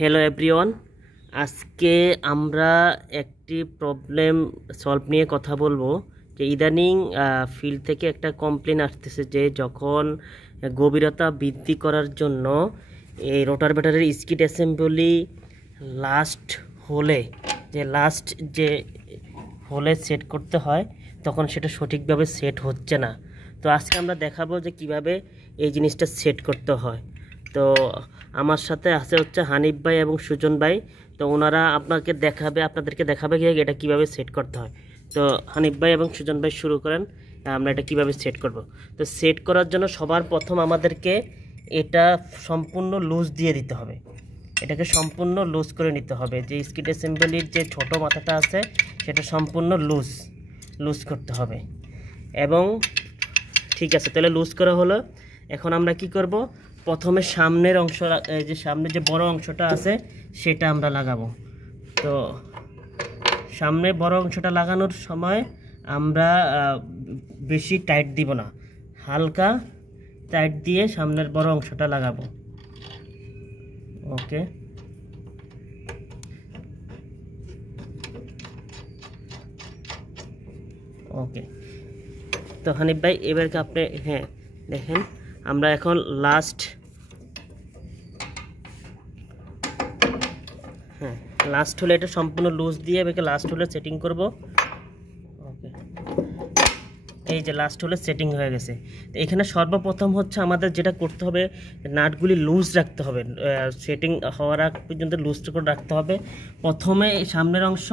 Hello everyone, আজকে আমরা একটি প্রবলেম সলভ নিয়ে কথা বলবো যে ইদানিং ফিল্ড থেকে একটা কমপ্লেন আসতেছে যে যখন গভীরতা বৃদ্ধি করার জন্য এই রোটার ব্যাটারির স্কিড অ্যাসেম্বলি লাস্ট হোলে সেট করতে হয় তখন সেটা সঠিকভাবে সেট হচ্ছে না। তো আজকে আমরা দেখাবো যে কিভাবে এই জিনিসটা সেট করতে হয়। তো আমার সাথে আছে হচ্ছে হানিফ ভাই এবং সুজন ভাই। তো ওনারা আপনাদেরকে দেখাবে কি এটা কিভাবে সেট করতে হয়। তো হানিফ ভাই এবং সুজন ভাই শুরু করেন, আমরা এটা কিভাবে সেট করব। তো সেট করার জন্য সবার প্রথম আমাদেরকে এটা সম্পূর্ণ লুজ দিয়ে দিতে হবে। এটাকে সম্পূর্ণ লুজ করে নিতে হবে। যে স্কিড অ্যাসেম্বলির যে ছোট মাথাটা আছে সেটা সম্পূর্ণ লুজ করতে হবে। এবং ঠিক আছে, তাহলে লুজ করা হলো। এখন আমরা কি করব, প্রথমে সামনের অংশ, সামনে যে বড় অংশটা আছে সেটা আমরা লাগাবো। তো সামনে বড় অংশটা লাগানোর সময় আমরা বেশি টাইট দিব না, হালকা টাইট দিয়ে সামনের বড় অংশটা লাগাবো। ওকে, ওকে। তো হানিফ ভাই এবারকে আপনি দেখেন, আমরা এখন লাস্ট হলে এটা সম্পূর্ণ লুজ দিয়ে এবারকে লাস্ট হলে সেটিং করব। ওকে, এই যে লাস্ট হলে সেটিং হয়ে গেছে। তো এখানে সর্বপ্রথম হচ্ছে আমাদের যেটা করতে হবে, নাটগুলি লুজ রাখতে হবে। সেটিং হওয়ার আগ পর্যন্ত লুজ করে রাখতে হবে। প্রথমে এই সামনের অংশ,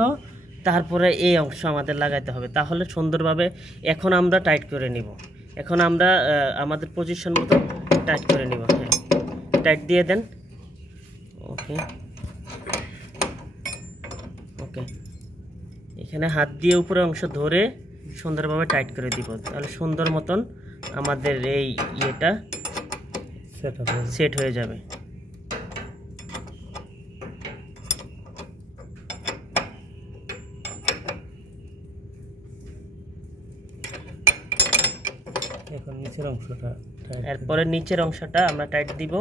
তারপরে এই অংশ আমাদের লাগাইতে হবে, তাহলে সুন্দরভাবে। এখন আমরা টাইট করে নিব। এখন আমরা আমাদের পজিশন মতো টাইট করে নিব। টাইট দিয়ে দেন। ওকে, ওকে। এখানে হাত দিয়ে উপরে অংশ ধরে সুন্দরভাবে টাইট করে দিব, তাহলে সুন্দর মতন আমাদের এই ইয়েটা সেট হয়ে যাবে। এখন নিচের অংশটা, এরপরে নিচের অংশটা আমরা টাইট দিব।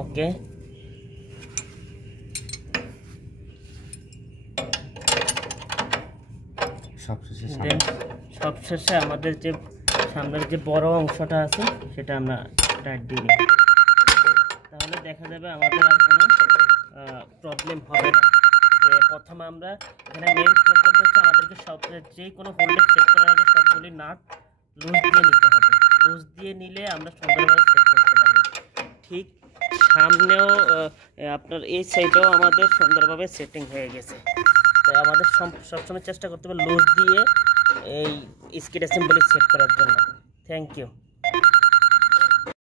ওকে, সবশেষে আমাদের যে সামনের যে বড় অংশটা আছে সেটা আমরা টাইট দিয়ে নিই, তাহলে দেখা যাবে আমাদের আর কোনো প্রবলেম হবে না। প্রথমে আমরা এখানে মেইন প্রবলেম হচ্ছে আমাদেরকে যে কোনো হোল্ডে সেট করার আগে সবগুলি নাট লুজ দিয়ে নিতে হবে। লুজ দিয়ে নিলে আমরা সুন্দরভাবে সেট করতে পারবো। ঠিক সামনেও আপনার এই সাইডেও আমাদের সুন্দরভাবে সেটিং হয়ে গেছে। তো আমাদের সবসময় চেষ্টা করতে হবে লুজ দিয়ে এই স্কিড অ্যাসেম্বলি সেট করার জন্য। Thank you.